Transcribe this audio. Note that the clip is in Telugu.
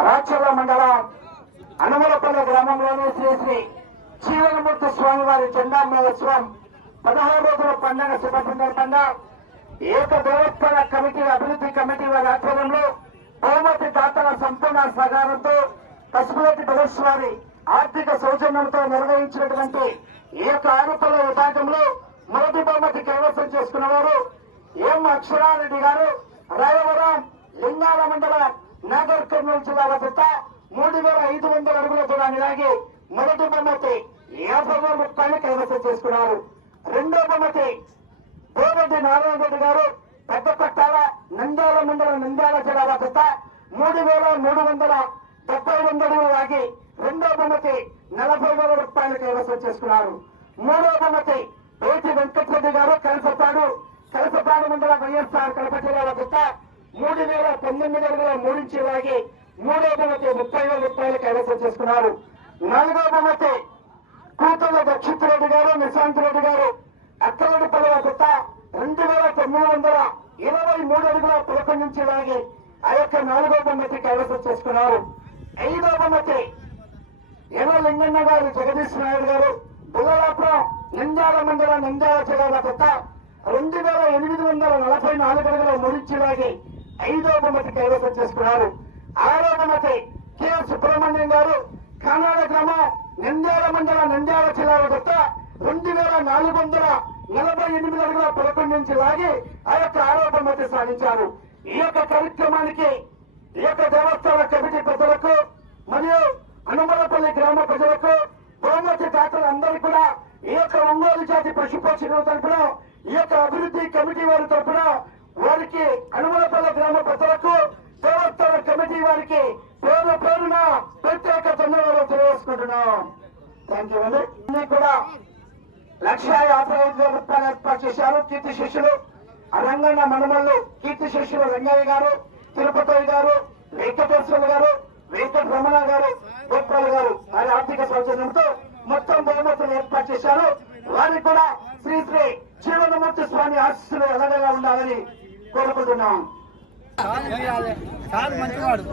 రాచర్ల మండలం అనుమలపల్లి గ్రామంలోని శ్రీ శ్రీ జీవనమూర్తి స్వామి వారి జెండా మహోత్సవం పదహారు రోజుల పండుగ శుభ సందర్భంగా ఏక దేవస్థాన కమిటీ అభివృద్ధి కమిటీ వారి ఆధ్వర్యంలో బహుమతి దాతల సంపూర్ణ సహకారంతో పశుపతి బలస్వారి ఆర్థిక సౌజన్యంతో నిర్వహించినటువంటి ఈ యొక్క ఆరోపణ విభాగంలో మొదటి బహుమతి కైవసం చేసుకున్న వారు ఎం అక్షరారెడ్డి గారు రాయవరం లింగాల మండలం నాగర్ కర్నూలు జిల్లా వద్ద మూడు వేల ఐదు వందల అడుగుల దూరాన్ని లాగి మొదటి బహుమతి యాభై వేల రూపాయలు కైవసం చేసుకున్నారు. రెండో బహుమతి దేవరెడ్డి నారాయణ రెడ్డి గారు పెద్ద పట్టాల నంద్యాల మండలం నంద్యాల జిల్లా వద్ద మూడు వేల మూడు వందల డెబ్బై రెండు అడుగులు లాగి రెండో బహుమతి నలభై వేల రూపాయలు కైవసం చేసుకున్నారు. మూడో బహుమతి పేటి వెంకటరెడ్డి గారు కలసపాడు కలసపాడు మండల వైఎస్ఆర్ కడప జిల్లా వద్ద వేల తొమ్మిది అడుగుల మూడించి లాగి మూడో బొమ్మతే ముప్పై వేల రూపాయలు కైవసం చేసుకున్నారు. నాలుగో బొమ్మతే కూతుళ్ళ దక్షిత్ రెడ్డి గారు నిశాంత్ రెడ్డి గారు. అక్కలడి పదవ కొత్త రెండు వేల తొమ్మిది వందల ఇరవై మూడు అడుగుల పులకం నుంచి లాగి ఆ యొక్క నాలుగో బొమ్మతి కైవసం చేసుకున్నారు. ఐదో బొమ్మతి ఎర్ర లింగన్న గారు జగదీష్ నాయుడు గారు. బుల్లలాపురం నంద్యాల మండలం నంద్యాల జిల్లాల కొత్త రెండు వేల ఎనిమిది వందల నలభై నాలుగు అడుగుల మురించి ఐదో బొమ్మతి కైవసం చేసుకున్నారు. ఆరో బొమ్మతి కె సుబ్రహ్మణ్యం గారు. కానాడ గ్రామం నంద్యాల మండల నంద్యాల జిల్లా కొత్త రెండు వేల నాలుగు వందల నలభై ఎనిమిది అడుగుల పదకొండు నుంచి లాగి ఆ యొక్క ఆరో మధ్య సాధించారు. ఈ యొక్క కార్యక్రమానికి ఈ యొక్క దేవస్థాన కమిటీ పెద్దలకు మరియు అనుమలపల్లి గ్రామ ప్రజలకు బహుమతి దాతలందరూ కూడా ఈ యొక్క ఒంగోలు జాతి పశుపోషణ తరఫున ఈ యొక్క అభివృద్ధి కమిటీ వారి తరఫున వారికి అనుమలపల్ల గ్రామ ప్రజలకు దేవస్థాన కమిటీ వారికి పేరు పేరున ప్రత్యేక ధన్యవాదాలు తెలియజేసుకుంటున్నాం థ్యాంక్ యూ అండి అన్ని కూడా లక్ష యాభై ఐదు వేల రూపాయలు ఏర్పాటు చేశారు కీర్తి శిష్యులు రంగన్న మనుమల్లు కీర్తి శిష్యులు రంగయ్య గారు తిరుపతి గారు వెంకటేశ్వర గారు వెంకట రమణ గారు గోపాల్ గారు వారి ఆర్థిక సౌజన్యంతో మొత్తం బహుమతులు ఏర్పాటు చేశారు వారికి కూడా శ్రీ శ్రీ జీవనమూర్తి స్వామి ఆశీస్సులు ఎలాగగా ఉండాలని కోరుకుంటున్నాం. మంచివాడు.